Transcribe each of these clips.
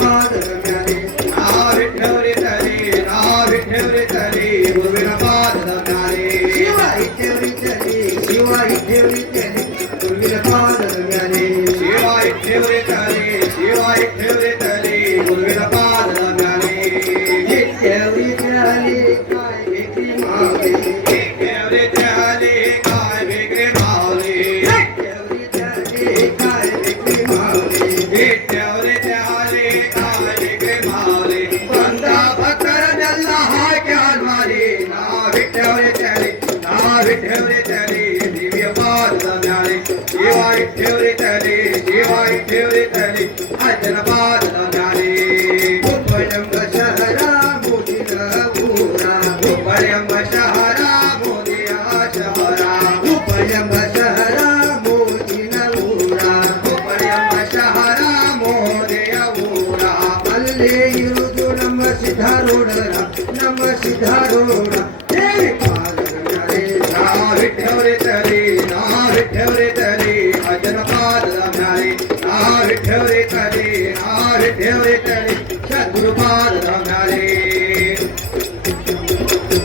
पाद रम्याने नाव विठ्ठल रे तले नाव विठ्ठल रे तले गुरुविना पाद रम्याने शिवा विठ्ठल रे तले शिवा विठ्ठल रे तले गुरुविना पाद रम्याने शिवा विठ्ठल रे तले शिवा विठ्ठल रे तले गुरुविना पाद रम्याने विठ्ठल रे तले काय वेगळी मागे विठ्ठल रे तले काय वेगळे मावले विठ्ठल रे तले काय वेगळे मावले विठ्ठल रे तले काय वेगळे मावले बंदा भकर जल्ला हाय क्याल मारे ना विठ्ठल रे तले ना विठ्ठल रे तले दिव्य पाद रम्याने शिवा विठ्ठल रे तले शिवा विठ्ठल रे तले अजन पाद रम्याने उपयंग शहरा मोठीन ऊरा उपयंग शहरा मोदिया शहरा उपयंग शहरा मोठीन ऊरा उपयंग शहरा मोदिया ऊरा अल्ले इरुदु नम सिद्धारूढरा नम सिद्धारूढ देवी पाद रम्याने ना विठ्ठल रे तले ना विठ्ठल रे तले अजन पाद रम्याने ना विठ्ठल रे तले ना विठ्ठल रे तले सद्गुरुपाद रम्याने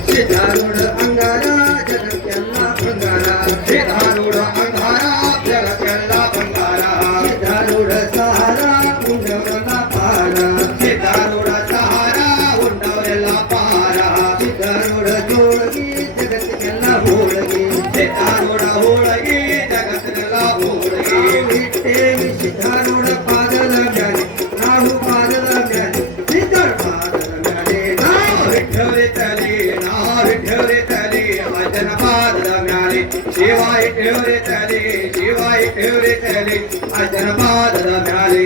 सिद्धारूढ अंगारा जग केला भंगारा सिद्धारूढ अंगारा जग केला भंगारा सिद्धारूढ सहारा उंडवला पारा सिद्धारूढ सहारा उंडवला पारा सिद्धारूढ जोडगी जगत केला होळगी सिद्धारूढ होळगी जगत केला होळगी विठ्ठल सिद्धारूढ पादल ज्ञानी राहू पादल ज्ञानी सिद्धार पादल ज्ञानी नाव विठ्ठल रे तले नाव विठ्ठल रे तले अजन पाद रम्याने शिवा विठ्ठल रे तले शिवा विठ्ठल रे तले अजन पाद रम्याने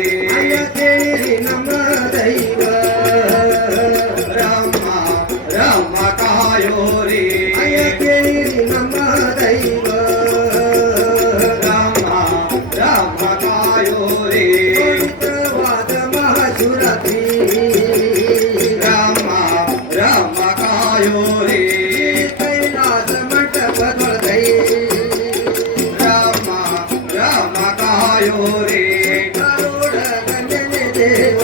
तेरी नम दैव ब्रह्मा ब्रह्मा कायो रे तेरी नम दैव ब्रह्मा ब्रह्मा कायो रे वाद महाशिवरात्री ब्रह्मा ब्रह्मा कायो रे कैलास मंडप दळदै ब्रह्मा ब्रह्मा कायो रे करोड गंजने देव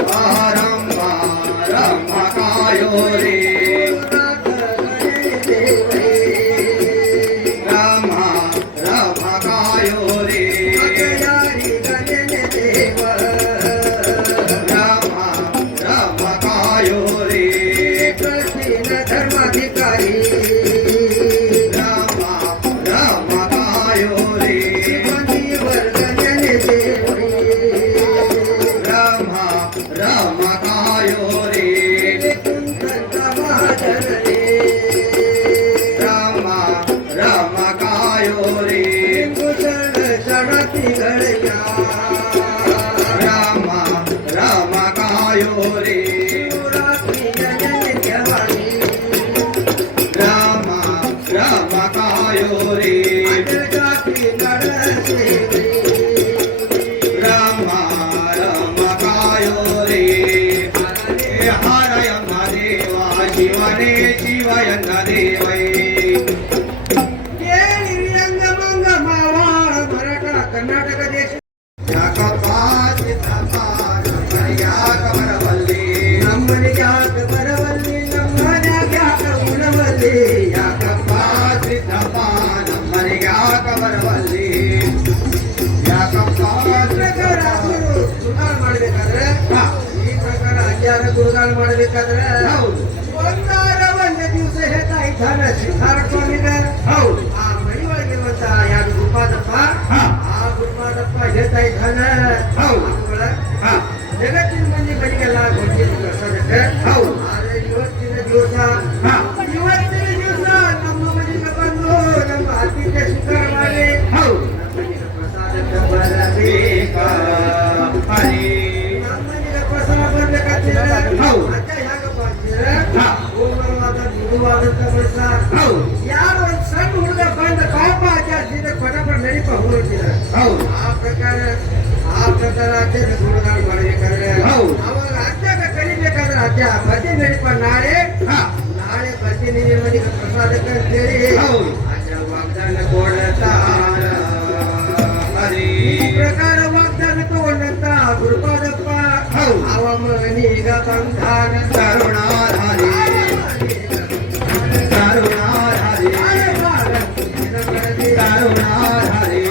ब्रह्मा ब्रह्मा कायो रे ब्रह्मा ब्रह्मा कायो रे ब्रह्मा ब्रह्मा कायो रे धर्माधिकारी ब्रह्मा ब्रह्मा कायो रे ब्रह्मा ब्रह्मा कायो रे ब्रह्मा ब्रह्मा कायो रे ब्रह्मा ब्रह्मा कायो रे ब्रह्मा ब्रह्मा कायो रे ब्रह्मा ब्रह्मा कायो रे हरय महादेवा शिवने शिवयन देवै कर्नाटक देश ನಮ್ಮನೆ ಯಾಕ ಬರವಲ್ಲಿ ನಮ್ಮನೆ ಯಾಕ ಉಣವಲ್ಲಿ ಯಾಕಪ್ಪ ಸಿದ್ದಪ್ಪ ನಮ್ಮನೆ ಯಾಕ ಬರವಲ್ಲಿ ಯಾಕಪ್ಪ ಪ್ರಕಾರ ಗುರುದಾನ ಮಾಡಬೇಕಾದ್ರೆ ಈ ಪ್ರಕಾರ ಅಜ್ಞಾನ ಗುರುದಾನ ಮಾಡಬೇಕಾದ್ರೆ ಒಂದೇ ದಿವಸ ಹೇಳ್ತಾ ಇದ್ದಾನೆ ಸಿದ್ಧಾರ್ಥ ಸ್ವಾಮಿಗೆ ಹೌದು ಆ ಮನೆ ಒಳಗಿರುವಂತ ಯಾರು ಗುರುಪಾದಪ್ಪ ಆ ಗುರುಪಾದಪ್ಪ ಹೇಳ್ತಾ ಇದ್ದಾನೆ ಹೌದು ಜಗತ್ತಿನ ಮಂದಿ ಮನೆಗೆಲ್ಲ ಗೊತ್ತಿದ್ದು ಪ್ರಸಾದಕ್ಕೆ ಹೌದು ಆದ್ರೆ ಇವತ್ತಿನ ದಿವಸ ನಮ್ಮ ಮನೆಗೆ ಬಂದು ನಮ್ಮ ಅತಿಥ್ಯ ಸ್ವೀಕಾರ ಮಾಡಿ ಹೌದು ನಮ್ಮನೆಗೆ ಪ್ರಸಾದಕ್ಕೆ ಬರಬೇಕ ನಮ್ಮನೆಗೆ ಪ್ರಸಾದ ಬರ್ಬೇಕಂತೀರ ಹೌದು ಅಜ್ಜ ಹೇಗಪ್ಪ ಅಂತೀರ ಪೂರ್ಣವಾದ ಮೃದುವಾದಂತ ಮನುಷ್ಯ ಹೌದು ಯಾರು ಒಂದು ಸಣ್ಣ ಹುಡುಗ ಬಂದ ಪಾಪ ಅಜ್ಜ ಸೀದಾ ಪಟಪಟ ನಡಿಪ ಹೋಗ್ತಿರ ಹೌದು ಆ ಪ್ರಕಾರ ಅಜ್ಜನ ಗುರುದಾನ ಮಾಡಬೇಕಾದ್ರೆ ಅವಾಗ ಅಜ್ಜಗ ಕಲಿಬೇಕಾದ್ರೆ ಅಜ್ಜ ಬದ್ದಿ ನಡಿಪ ನಾಳೆ ಬರ್ತೀನಿ ನಿಮ್ಮ ಮನೆಗೆ ಪ್ರಸಾದಕ್ಕೆ ಅಂತೇಳಿ ಅಜ್ಜ ವಾಗ್ದಾನ ಕೊಡತಾರ ಈ ಪ್ರಕಾರ ವಾಗ್ದಾನ ತಗೊಂಡಂತ ಗುರುಪಾದಪ್ಪ आवमनी ग संधान तरुणाधारी तरुणाधारी तरुणाधारी